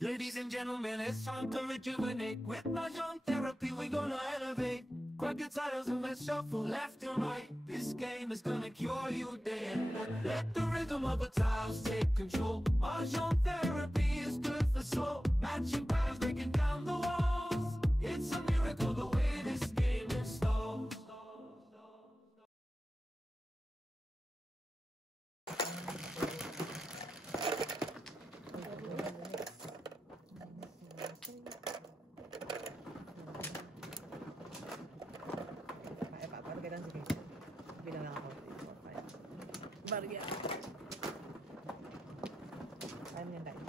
Ladies and gentlemen, it's time to rejuvenate. With Mahjong therapy, we're gonna elevate. Grab your titles and let's shuffle left and right. This game is gonna cure you day and night. Let the rhythm of the tiles take control. Mahjong therapy is good for soul. Matching patterns, breaking down the walls. It's a miracle the way this game installs. Pagkailan sige. Bilang lang ako. Barya. Kaya mo yan tayo.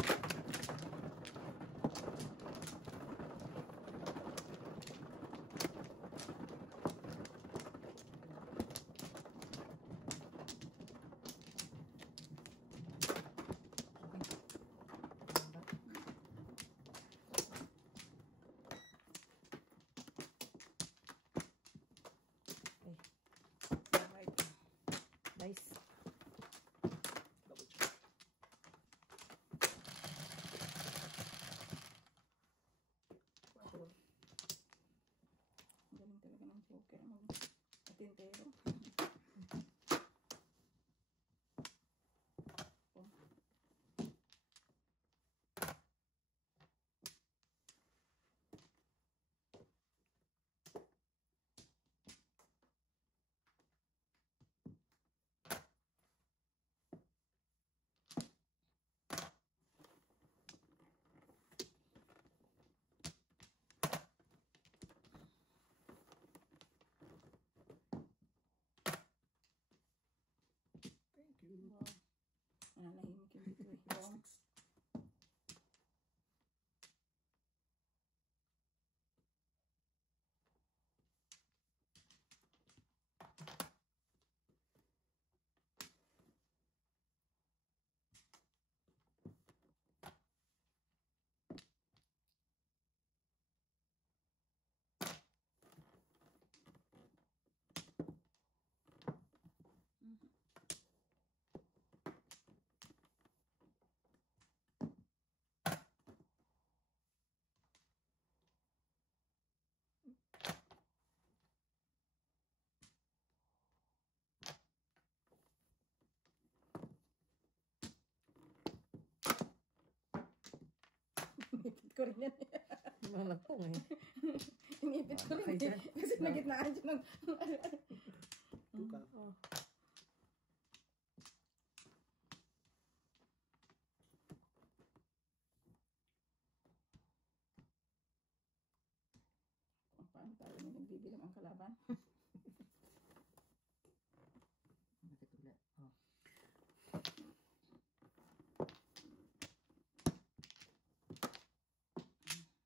Nice. Double check. Galing talaga ng joker. Mag-atintero. Thank you. Wow. Nananahimik yung dito eh. Wow. Inipit ko rin yan. Malagpong eh. Inipit ko rin eh. Kasi nagitnaan siya ng... Tuka. Oh. Paano tayo nagbibilang ang kalaban? Nakitula. Oh.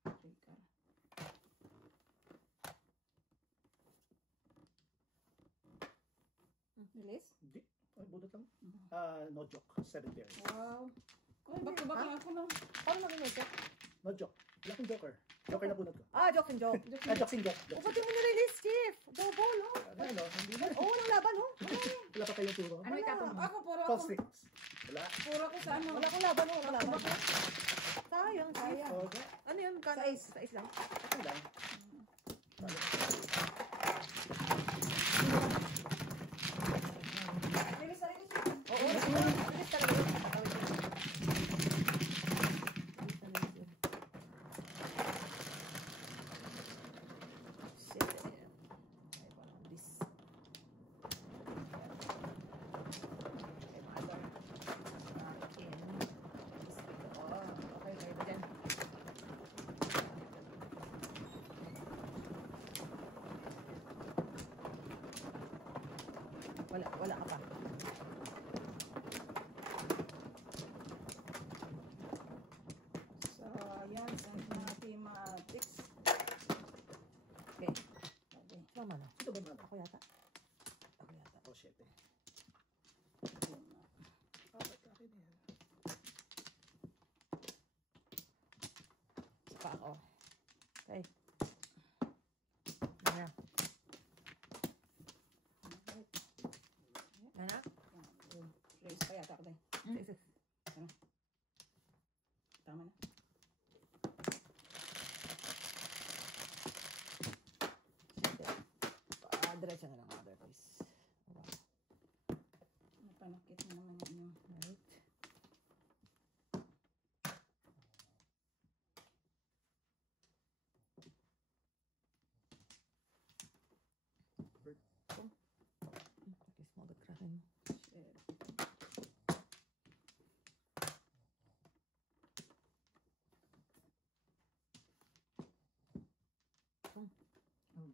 Joker. Bilis? Hindi. Ay, budot lang. No joke. 7 pairs. Wow. Ay, back-to-back lang ako lang. Paano mag-inisip? No joke. Wala akong joker. Joker na bunot ko. Ah, joke and joke. Joke sin joke. O, pati mo nirelease, Chief. Double, oh. Ano, hindi na. Oo, walang laban, oh. Wala pa kayong turo. Ano itapon mo? Ako, puro 12 ako. sticks. Wala. Puro ako sa ano. Wala akong laban, oh. Walang laban. Sayang, Chief. Sayang. Okay. Ano yun? Sais. Sais lang. Okay lang. Bilis na rin siya. Oo, bilis talaga yun. Shit. Ay, parang bis. Okay, mother. Akin. Oh, okay, kayo ba dyan? Wala ka pa. So, yan. Send mathematics. Okay. Okay. Mama na. Ito ba yung Ako yata. Ako yata. Oh, 7. Yun na. Bakit akin yan? Isa pa ako. Okay. Ano? Ano? Raise pa yata ako tayo. Isa. Tama na.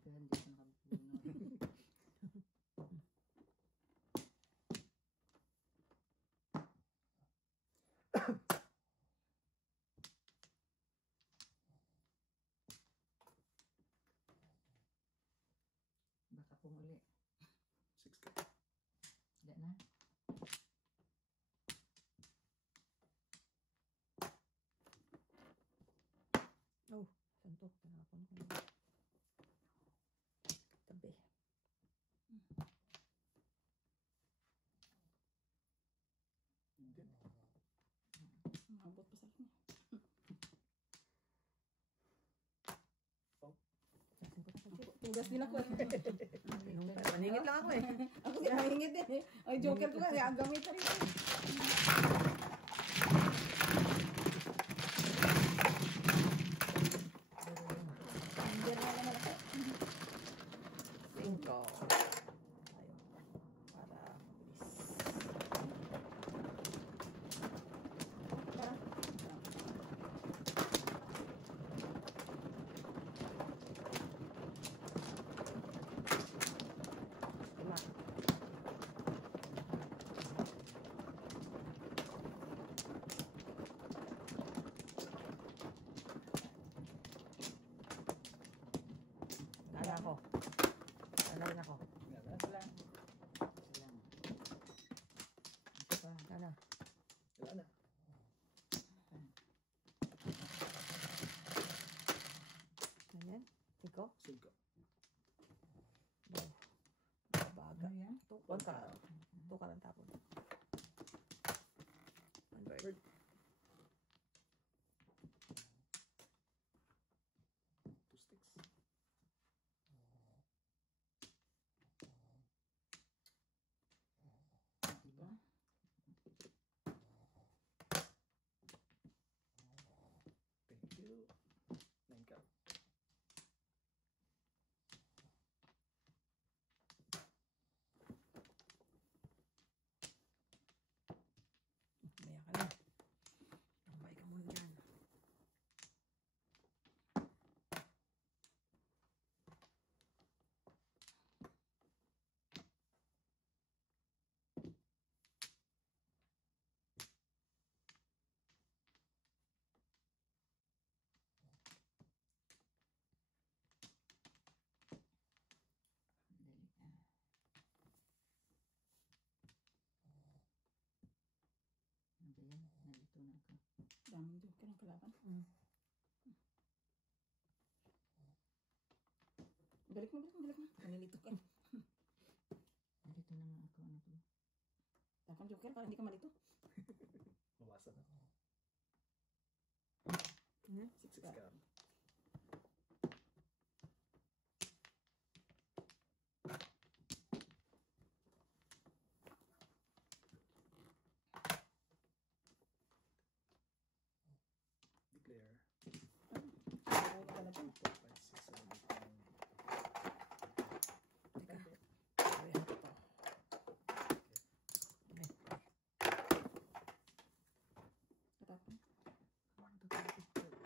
pero hindi ko nakapuno. Baka pumuli. 6 cut. Hindi na. Oh, saan to? Tinapon ko. Tabi. Hindi. Mabot pa sa akin. Asin ko na sa chip. Tugas din ako eh. Maningit lang ako eh. Ako din nahingit eh. Ay, joker ko nga. Gamit na rin. Hindi na naman ako. 5. Ayun. Para mabilis. Para. Lima. Kala ako. Kala rin ako. Yan na. Wala. Isa lang. Isa pa. Kala. Wala na. Ganyan. 5. 5. Wow. Baga. Ano yan? 1 ka. 2 ka lang tapon. 100. 2 sticks. Diba? Thank you. 9 cut. Maya ka na. Tambay ka muna dyan. Dali. Ano ba yan? Nalito na ako. Daming joker ang kalaban. Balik mo. Nalilito ka. Nalito na nga ako. Ano to? Tapang joker para hindi ka malito. Mawasan na. Hmm? 6 cut. Declare. Ay, kalaban. 5, 6, 7, 8, 9. Sabi ko to. Katapang.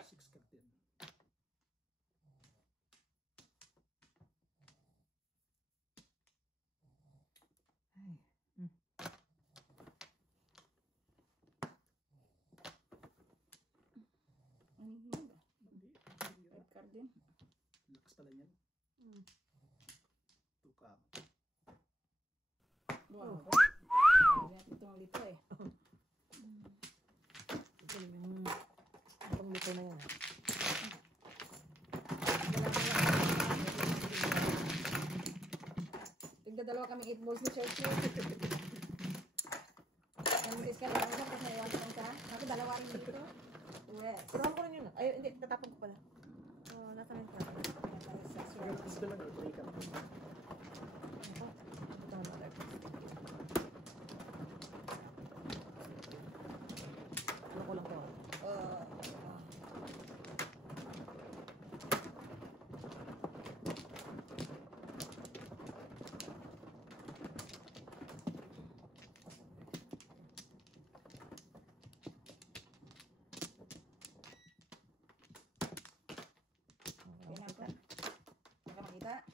6 cut din. Ay. Ano yun ba? Hindi. Red card din. Lakas pala niyan. 2 cut. Wow. Sabi natin itong lito eh. Ito yung itong lito na yan. Tigda-dalawa kami 8 balls ni Chelsea. Namilis ka lang ako kasi naiwan ko ka. Ako dalawa rin dito. Yes. Turuan ko rin yun. Ay, hindi. Tatapon ko pala. Oh, nasa na yung trap. Gusto lang 3 cut. Ito. Ito na natin. Ano ko lang to. Okay na ako. Baka makita.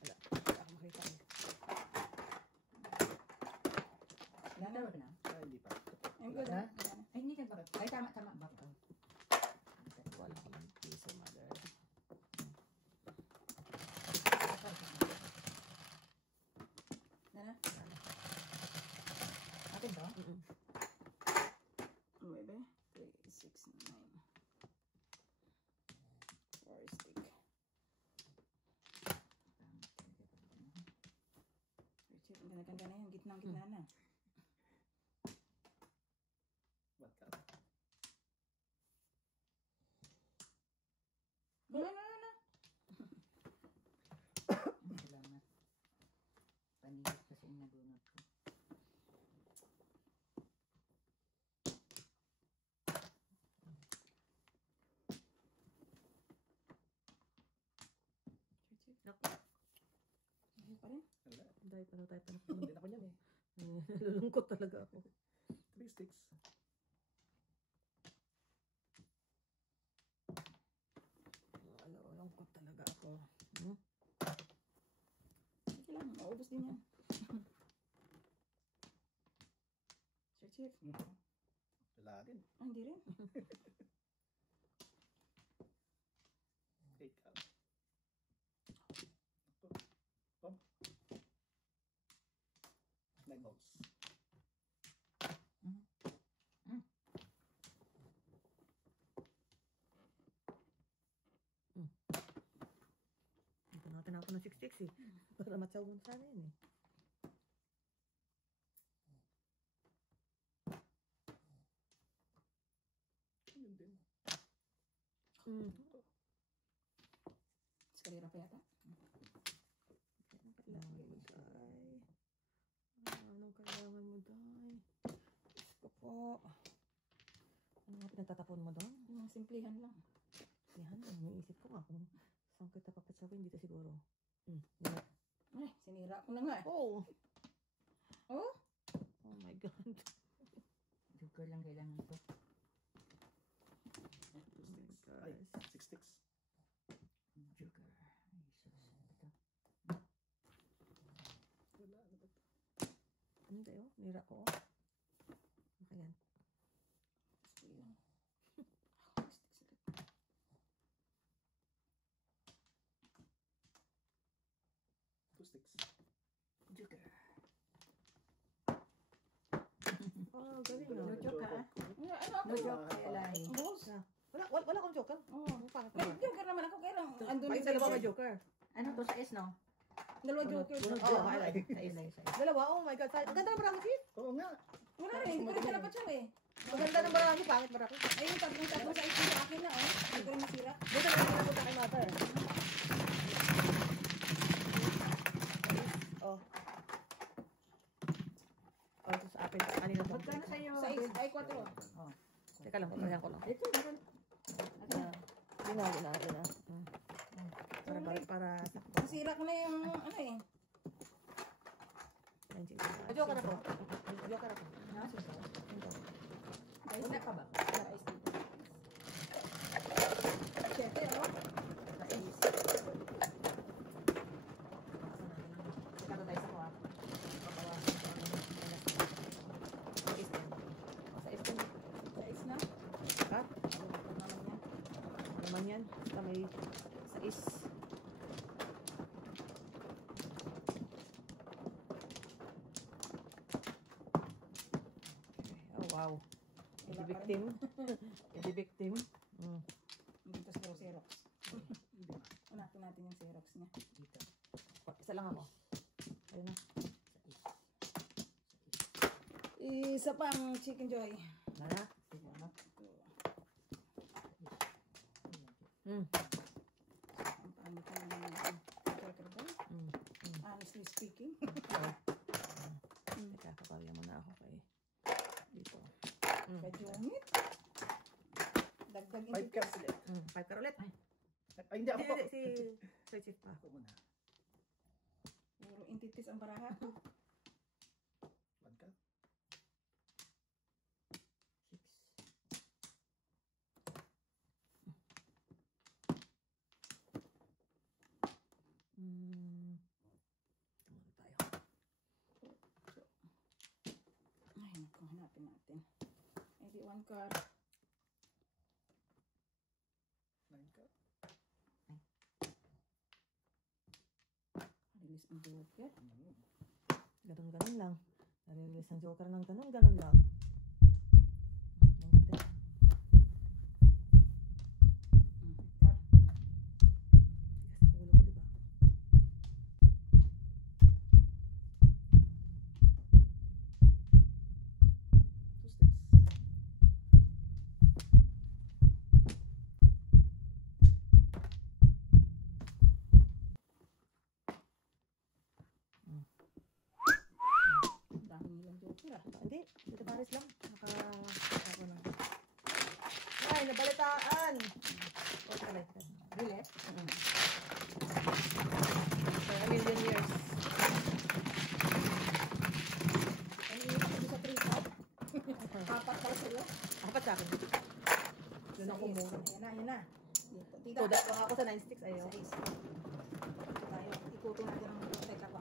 gitnang-gitna na. One card. Ano? Salamat. Panigit kasi yung nabunot ko. Naku. Ayun pa rin. Wala. Dahil pa tayo pa Hindi na ako niyan eh. nalulungkot talaga ako. 3 sticks. Nalulungkot talaga ako. Hmm? Sige lang, maubos din yan. Sir Chief. Wala din. Ah, hindi rin. 8 card. Pop. 9 balls. Ito natin ako ng 6-6 eh. Para matsaw mo sana yun eh. Yun din. Eskalera pa yata. Kailangan mo, Day. Anong kailangan mo, Day? Diyos ko po. Ano nga pinagtatapon mo doon? Yung simplihan lang. Yan, iniisip ko nga kung saan kita papatsawin dito siguro. Yan. Ay, sinira ko na nga. Oh! Oh? Oh my God. Joker lang kailangan ko. 2 sticks. Ay, 6 sticks. Joker. Ay, sus. Ito. Wala. Ano ba ito? Ano tayo? Nira ko. Ayan. Ayan. 2 sticks. Joker. Oh, galing No ah. joke ha? Ano No ako? joke kay Eli. Boss? Wala akong joker. Oo. Ang pangit May naman. joker naman ako. Kaya lang, andun Ay, yung dalawa joker. may joker. Ano to sa S, no? Dalawa joker. Bunot Oo, joker. ay, sa S. Sa S. Dalawa, oh my God. Ang ganda ng barangay, Chief. Oo nga. Wala rin, hindi ko rin dapat siya eh. Ang ganda ng barangay, pangit barangay. Ayun, tatlong sa isin sa akin na, oh. Hindi ko rin masira. Buta na lang napunta kay Mother. Oh. Oh, ito sa akin. Kanina po. Magkano sa'yo? Sa is, ay, 4. Oh. Teka lang, papayahan ko lang. Ito, meron. Yun na. Para sakto. Masira ko na yung, ano eh. Joker ako. Joker ako. Nasa sa Ay, Wala ka ba? Sa is dito. 7, oh. Sa S. Teka tayo sa kuha. Sa Eastern. Sa Eastern. Sa is na. Ha? Naman yan. Ano naman yan? Basta may sa East. Oh, wow. Hindi victim. Hindi victim. Dito siguro Xerox. Unatin natin yung Xerox niya. Dito. Isa lang ako. Ayun na. Isa pang Chicken Joy. Wala na. Salamat. Mm. Ang pangit ng joker ba? Honestly speaking. Teka, kapagyan mo na ako kay dito. Kajungit. Dagdag 5 hindi. cards ulit. 5 ka ulit. Ay, hindi ako po. Si Sir Chief pa. Ako muna. Puro entities ang baraha. 1 card. 6. Tumulong tayo. Ay, naku, hanapin natin. Edi 1 card. 9 card. Release ang joker. Ganun lang. Nare-release ang joker ng ganun lang. Ang ganda. Card. Tigas ang ulo ko, diba? Hindi. Dito Paris lang. Ako na. Ay, nabalitaan! O, talay. Really? For a million years. Ano yung ako sa 3 Apat pala sa'yo. Apat sa akin. Doon ako muna. Yan na. Dito. Tita, So, dahil ako sa 9 sticks, ayaw. sa is. Tayo, ikutin natin ang teka pa.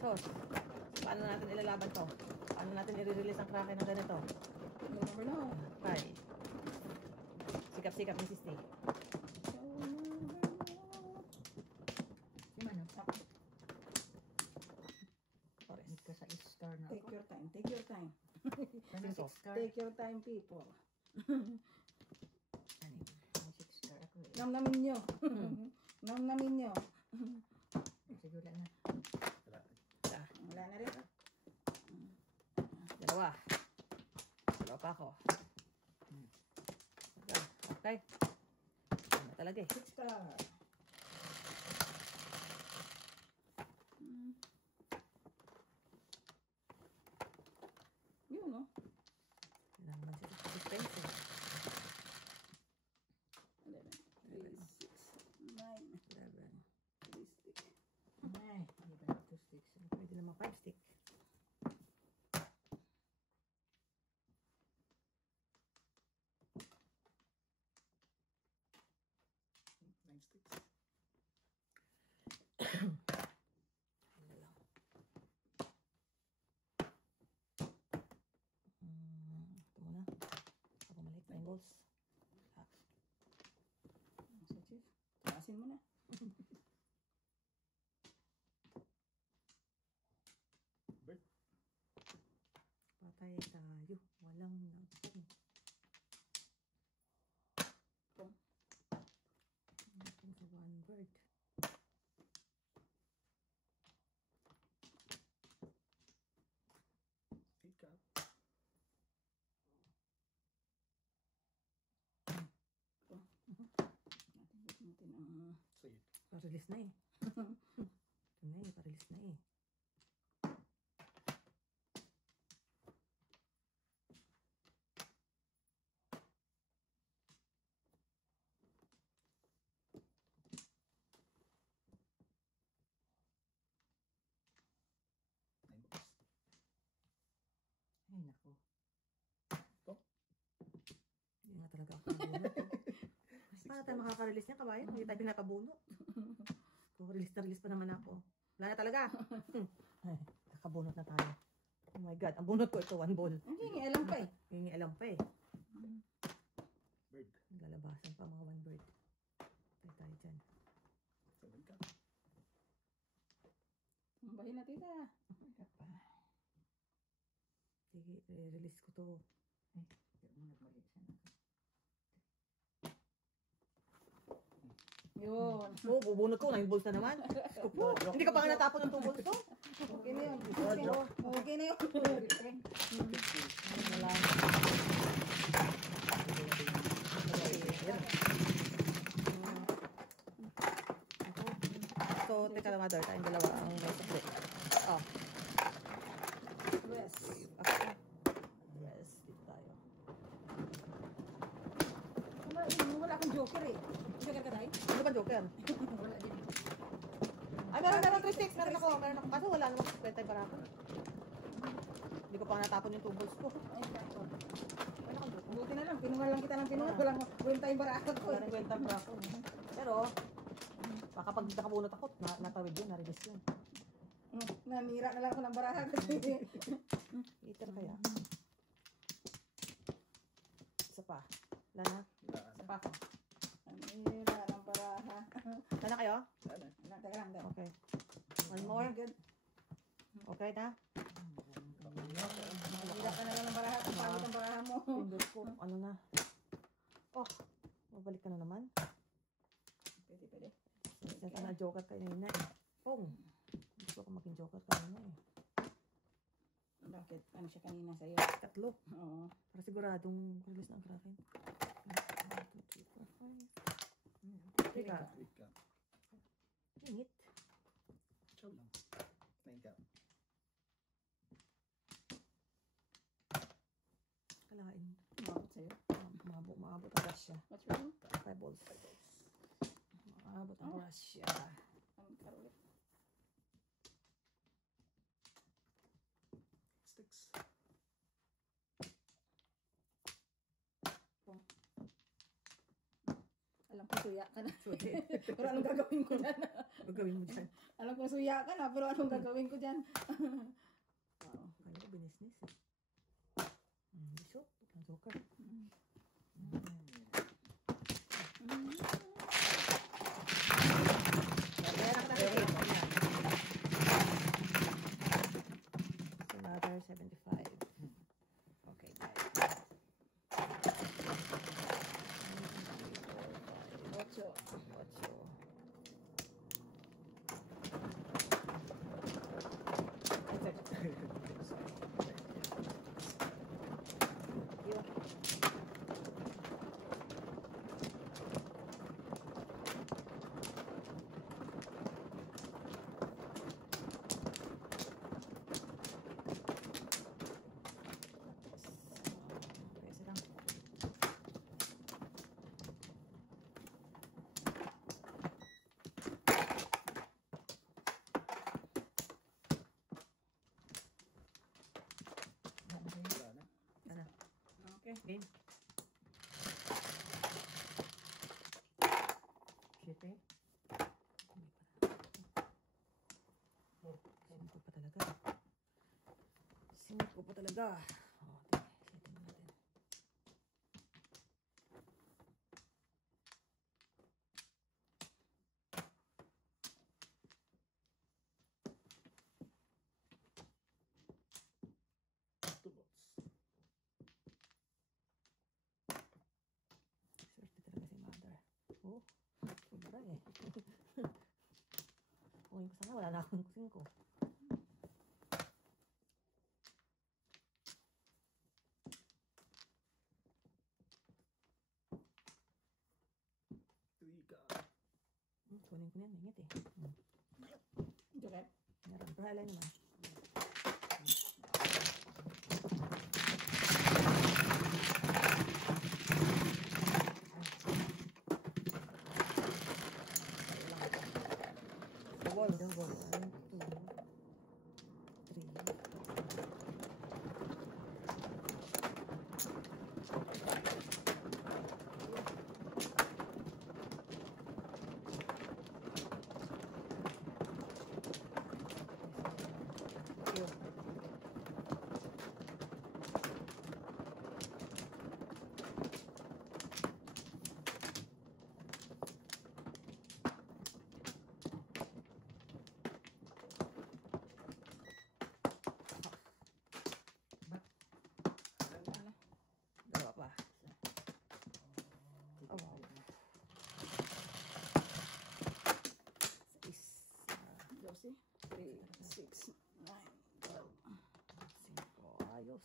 So, paano natin ilalaban to? Paano natin i-release ang Kraken ng ganito? You never know. Ay. Sikap-sikap ni Sisti. Si Mano? Forest. Hindi ka sa star na Take ako. your time. Take your time. Ano Sino? 6 star? Take your time, people. Ano? May 6 star ako eh. Namnamin nyo. Namnamin nyo. Sige, wala na. Wala na rin. Dalawa. Dalawa pa ako. Okay. Ano talaga eh. 6 star. Yun, no? Yun ang naman si dispenser. 11, 3, 6, 9, 11. 3 stick. Ay, hindi ba 2 sticks? Pwede naman 5 stick. Nine sticks. Ano lang. Ito muna. Ako bumalik. 9 balls. Sa chief. Taasin mo na. Bird. Patay tayo. Walang napong. Pong. Napong sa one bird. Pick up. Natin ang... Say it. Pa-release na eh. Ito na eh. Pa-release na eh. Nine balls. Ay, naku. Hindi nga talaga ako nakabunot. Paano tayo makaka-release niya, kabayan? Hindi tayo pinakabunot. Kung release na release pa naman ako. Wala na talaga. Ay, nakabunot na tayo. Oh my God. Ang bunot ko ito, 1 ball. Hindi, alam pa eh. Hingi alam pa eh. Bird. Naglalabasan pa mga 1 bird. Tayo dyan. 7 cup. Bahin na tita. Sige, release ko to. Hindi mo nagmali siya na. Yun. Oo, bubunot ko. 9 balls na naman. Hindi ka pa nga natapon ng 2 balls to. Okay na yun. Okay na yun. Wala. So, teka lang, mother. Tayong dalawa ang may sukli. Oh, Yes. okay. Yes, dito tayo. Wala kang joker eh. Joker ka tayo? Ano ba joker? Wala din. Ay, meron 3 sticks. Meron ako. Kaso wala naman. Kwentay para ako. Hindi ko pa nga natapon yung 2 balls ko. Ay, sakto. Wala kang joker. Buti na lang. Pinuha lang kita ng pinuha. Walang tayong barakat ko. Wala nang kwenta para ako. Pero, baka pag nakabunot ako, natawid yun, na-release yun. Nanira na lang ako ng barakat. Eater kaya. Isa pa. Wala na. Isa pa ako. Nanira ng baraha. Wala na kayo? Wala. Teka lang daw. Okay. One more. Good. Okay na? Nanira ka na lang ng baraha. Kung pangit ang baraha mo. Pindot ko. Ano na? Oh, mabalik ka na naman. Pwede. Since na joker kayo na eh. Pong. Gusto ko maging joker kayo na eh. Bakit? Ano siya kanina sa'yo? 3. Oo. Para siguradong release ng Kraken. 1, 2, 3, 4, 5. Teka, Wait ka. init. Chow lang. 9 ka. Kalain. Umabot sa'yo. Maabot ang Russia. What's wrong? 5 balls. Maabot ang Russia. Ang karulit. Sticks. Alam ko suya ka na. Sorry. Pero anong gagawin ko dyan? Gagawin mo dyan. Alam ko suya ka na, pero anong gagawin ko dyan? Wow. Kaya ko binisnis eh. Bisok. Ang joker. Another 75. Okay, guys. Ocho. Ocho. Yun. Pwede lang. Wala na. Ano? Okay. Game. Shit eh. Oh, sinip ko pa talaga. Sinip ko pa talaga. Oh, sitin natin. Two balls. Swerte talaga si mother. Oh, sobra eh. Kung ko sana, wala na akong kusing ko. Three ka. Kunin ko na yan, ingit eh. Joker. Meron, pero alay naman. Double, double. 1, 2, 3. Yun. Dalawa pa. Oh, wow. Isa. 12, 3, 6, 9, 12. Cinco. Ayos.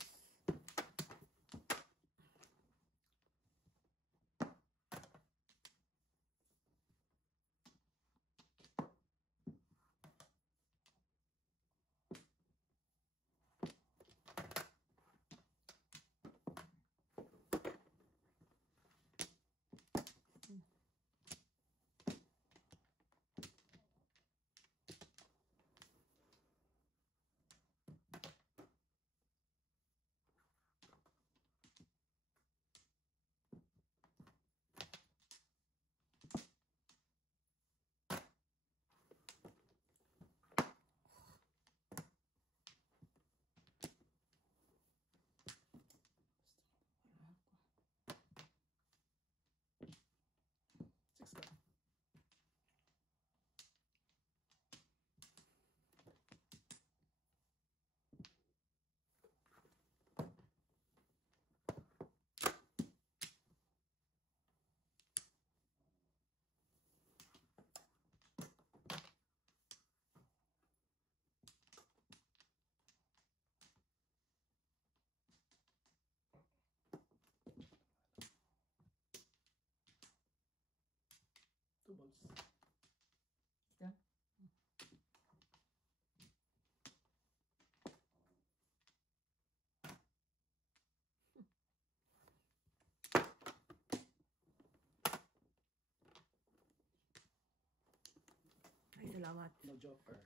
Salamat. No joker.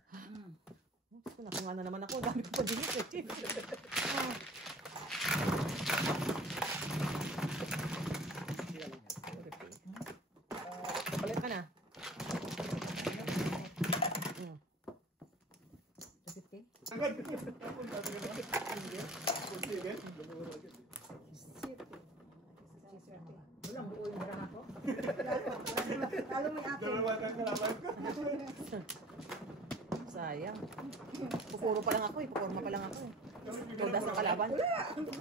Kung nakunga na naman ako, dami ko pa din ito. Ah. Kaya lang yan. Palit ka na. 250? Agad! Papunta ka na. Kunti agad. Lumuro agad. Walang buo yung barang ako. Lalo may akin. Dalawa kang kalaban ko. Sayang. Pupuro pa lang ako eh. Pupurma pa lang ako eh. Todas ng kalaban.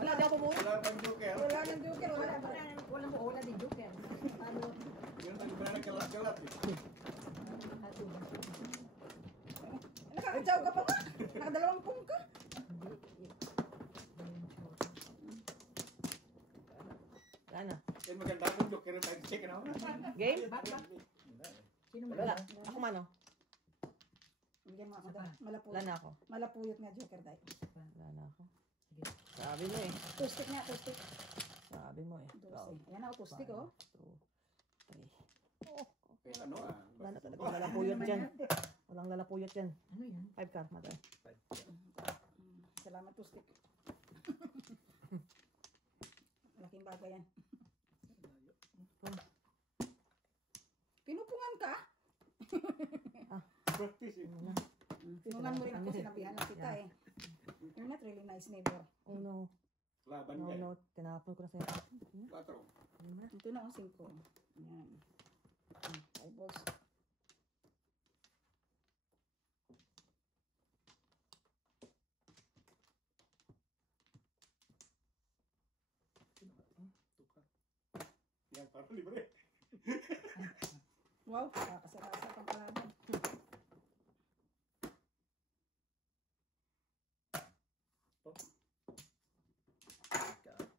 Wala di ako pupuro. Wala pang joker. Wala ng joker. Walang buo. Wala din joker. Ano? Yun ang iba na kalat-kalat eh. Nakakatsaw ka pa nga. Nakadalawang pong ka. Wala na. Yan maganda akong joker yung tag-check na ako. Game? Sino Wala. Ako mano. Hindi mo ako. Wala Malapuyot. na ako. Malapuyot nga joker dahil. Wala na ako. Sabi mo eh. Tustik nga, tustik. Sabi mo eh. Ayan ako, tustik oh. 1, 2, 3. Eh ano ah. Wala na talaga. Lalapuyot dyan. Walang lalapuyot dyan. Ano yan? 5 card, mother. Salamat, tustik. Malaking bagay yan. Pinupungan ka? Practice eh. Pinungan mo rin ako, sinabihan na kita eh. You're not really nice neighbor. Oh no. Laban No, ka eh. no. Tinapon ko na sa'yo. 4. Ito na ang 5. Ayan. 5 balls. Yan, parang libre. Wow, kakasarasa pang kalaban.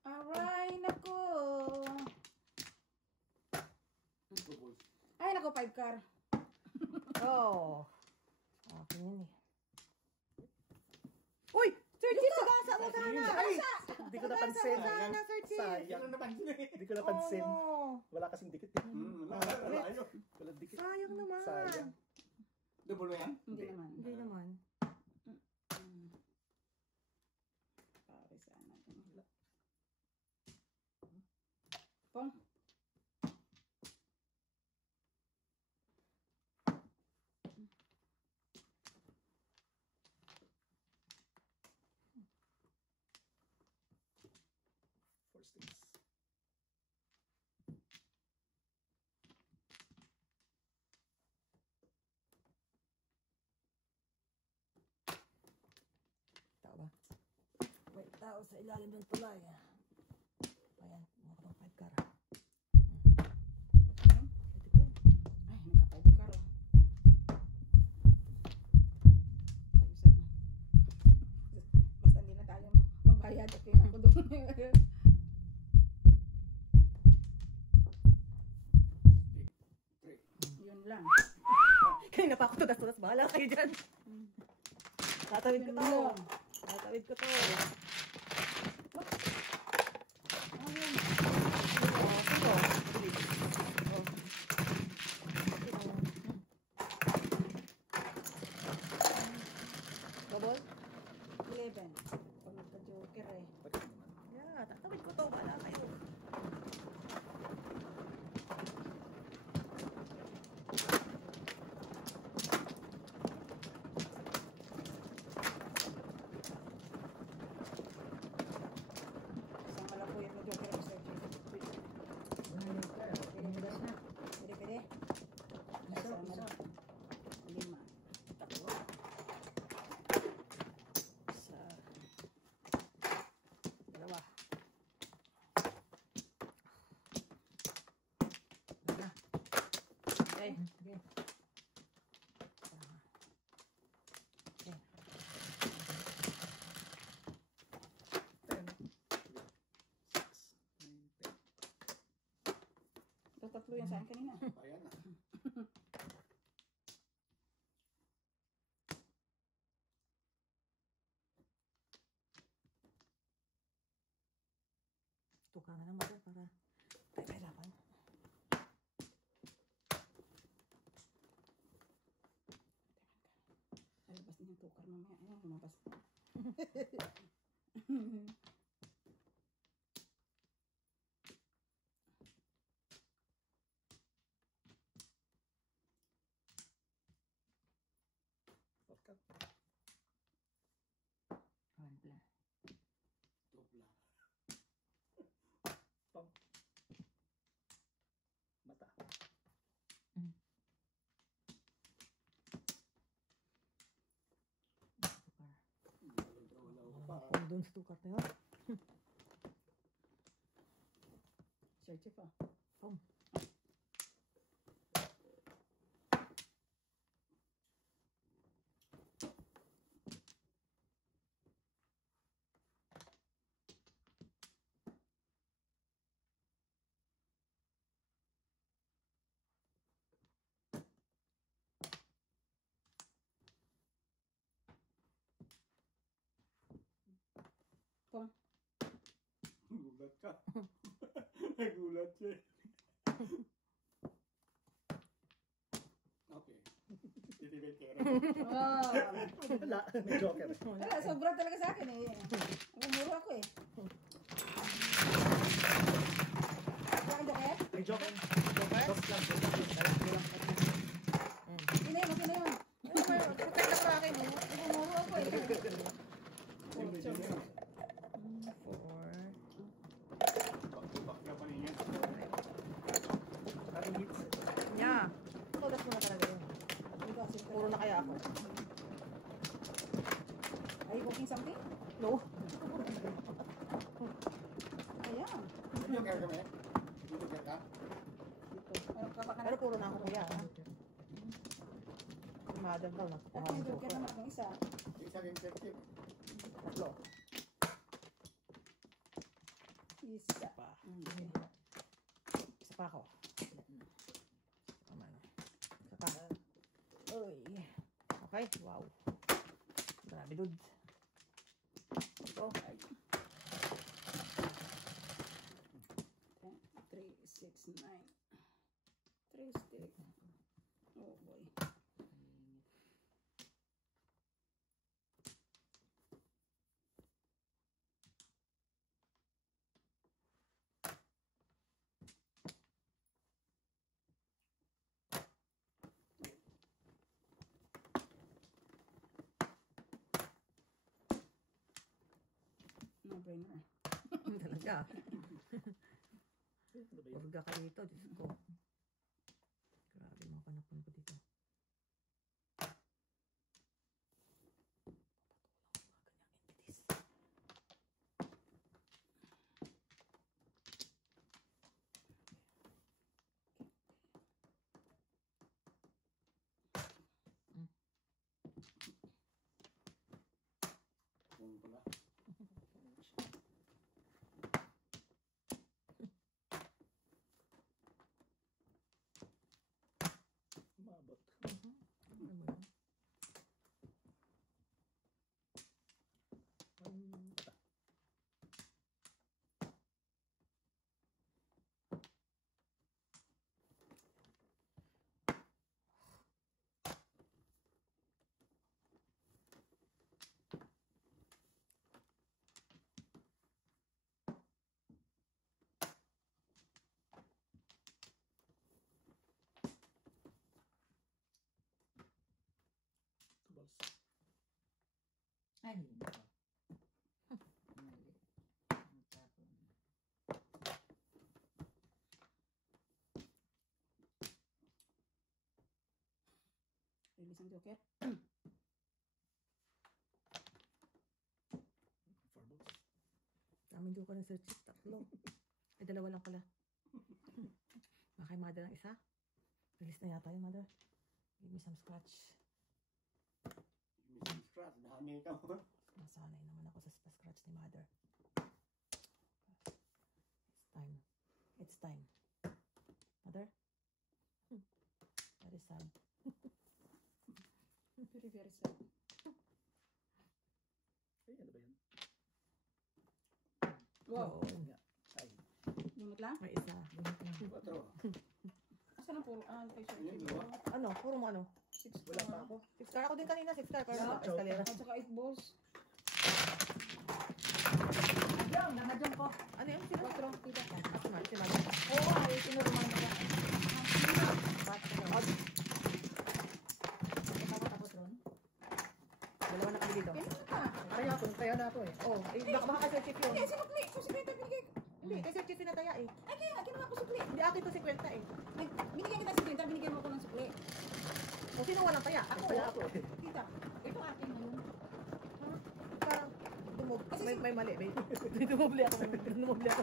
Aray, naku. Ay, naku, 5 car. Oh. Akin yun eh. Uy! Sir Chief, pagkasa mo sana! Ay! Hindi ko napansin. Sana, Sir Chief! Sayang. Hindi ko napansin. Wala kasing dikit eh. Malayo. Walang dikit. Sayang naman. Sayang. Double yan? Hindi naman. Hindi naman. Pare sana. Pong. Four sticks. Tao ba? Wait, tao sa ilalim ng tulay. Ayan, mga kapang 5 car. Ay, naka-5 car oh. Ayos ah. Basta hindi na tayo magbayad at yun ako doon. Yun lang. Kanina pa ako tutas-tutas. Bahala kayo dyan. Tatawid ko to. Tatawid ko to. Ayun. Double? 11. Pag nagka-joker eh. Yeah, tatawid ko to. Bahala kayo. Isang malapuyat na joker ako, Sir Chief. Pwede, pwede. Isa. 5. Tatlo. Isa. Dalawa. Wala. Okay. Okay. Tatlo yan saan kanina. Ayan na. Tuka na lang mother para tayo kahirapan. cooker mamaya. Ayan, lumabas. Porkat. Pla. Tupla. Pam. Mata. Sukar. Wala ko pa. Kung doon sa tukar na yun. Sir Chief, ah. Gulat ka. Nagulat siya. Okay. Titibig ka rin. Oh. Wala. May joker. Wala, sobra talaga sa akin eh. Nagmumuro ako eh. Wala kang jacket? May joker. Joker? Joke lang. Sino yun? Sino yun? Protect na sa akin. Nagmumuro ako eh. Four. Back na paningin. Maraming hits. Yeah. Todas mo na talaga yun. Puro na kaya ako. Are you cooking something? No. Ayan. May joker kami. May joker ka? Meron ka pa ka Pero na. puro na ako kuya. Ha? Si mother daw At nakukuha yung ng joker joker. naman akong isa. Isa rin effective. Tatlo. Isa. Pa. Isa pa ako. Tama na. Isa pa. Uy. Okay. Wow. Grabe dude. Ito. 3, 6, 9. 3 stick. Oh boy. No brainer. Talaga. Ano ba yun? Purga ka dito. Diyos ko. Grabe mga panapon ko dito. Yung pala. Umabot. Ano mo yun? Tubals. Ay, hindi pa. Mali. Natapon. Release ang joker. Four balls. Daming joker ng Sir Chief. Tatlo. Ay, dalawa lang pala. Makay mother ng isa. Release na yata yun, mother. Give me some scratch. Missing scratch. Dami ka mo. Nasanay naman ako sa scratch ni mother. It's time. It's time. Mother? Very sad. Very, very sad. Ay, ano ba yun? Wow. Yun. Ay. Lumot lang? May isa. Quatro. Asan ang puro? Ah, kay Sir Ayun, Chief. dalawa. Ano? Puro mo ano? 6 Wala pa ako. 6 star ako din kanina, 6 star. Pero Yeah. sa eskalera. At saka 8 balls. Mahjong, namahjong ko. Ano yun? Sino? 4, tita. Si Mag. Oo, ay, sinuruman mo ka. Tapos ron. Dalawa na kami dito. Kaya na ako eh. Oh, baka Sir Chief yun. Hindi, sinukli. Kung 50 binigay ko. Hindi, kay Sir Chief pinataya eh. Ay, kaya, kinuha ko sukli. Hindi, akin to 50 eh. Binigyan kita sa 50, binigyan mo ko ng sukli. O sino walang taya? Ako, Kaya ako eh. tita. Ito akin ngayon. Parang may mali. Dumubli ako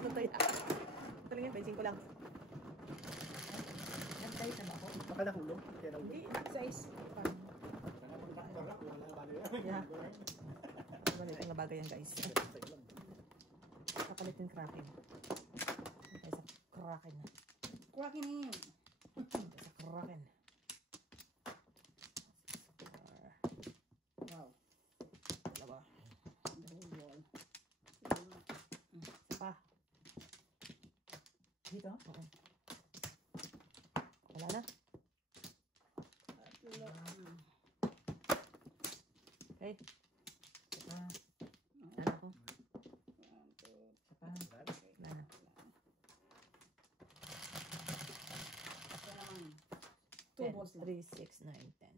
ng taya. Talingin, bensin ko lang. Nagtayo na ba ako? Baka nahulog. Kaya nahulog. Hindi. Size. Yeah. Ganito nga bagay yan guys. Kapalit yung kraken. Ay, sa kraken. Kuwakin niyo. Sa kraken. Wow. Dalawa. The wall. Isa pa. Dito? Oo. Wala na. Okay. Isa pa. Ano ko? Isa pa. Wala na. Ito naman. 2 10, balls lang. 3, 6, 9, 10.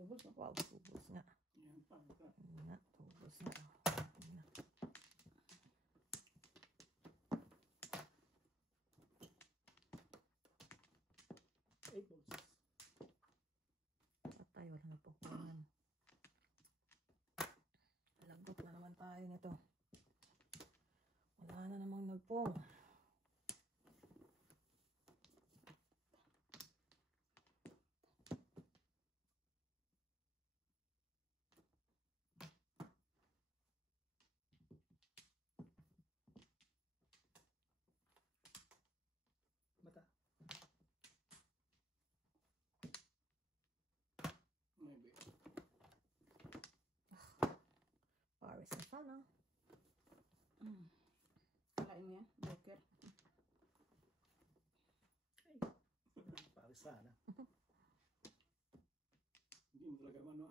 2 balls lang. Wow, tubos nga. Nga, tubos nga. Nga. Patay, wala na po. Lagot na naman tayo nito. Wala na namang nagpong. Mata. Paris na sana. Kalain mo yan. Joker. Paris sana. Hindi mo talaga ano.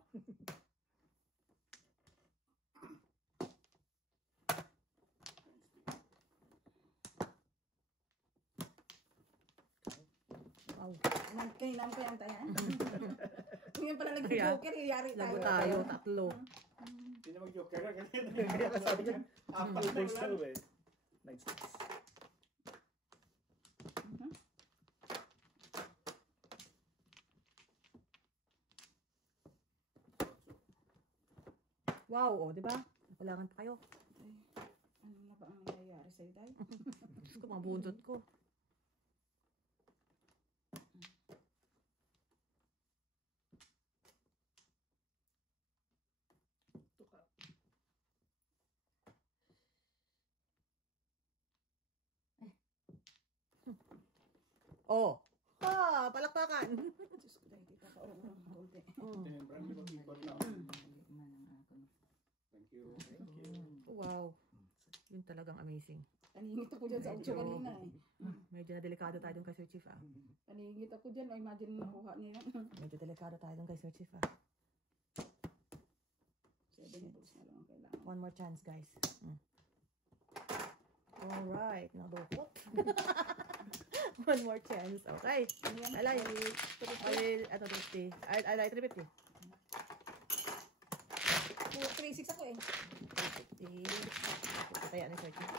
Wow. Kailangan ko yung tayan. Ngayon pala Kaya, nag-joker, yari tayo. Lagot tayo, tatlo. Hindi na mag-joker ka kasi. Kaya sabi niya, apal balls na eh. 9 sticks. Wow, oh, di ba? Kailangan pa kayo. Ano na ba ang nangyayari sa'yo tayo? Diyos ko, mga buntot ko. Tuka. Oh! Ah, palakpakan! Diyos ko tayo, tita. Kaurong ng konti. Tinembran, di ba people na. Thank you. Wow. Yun talagang amazing. Taningit ako dyan sa 8 kanina eh. Medyo na delikado tayo dun kay Sir Chief ah. Taningit ako dyan. Imagine mo nakuha niya yan. Medyo delikado tayo dun kay Sir Chief ah. 7 balls na lang ang kailangan. One more chance guys. Alright, nadukot. One more chance. Okay. I like it. I will, 50. I like 350. 3-6 ako eh. 350. Pataya ni Sir Chief.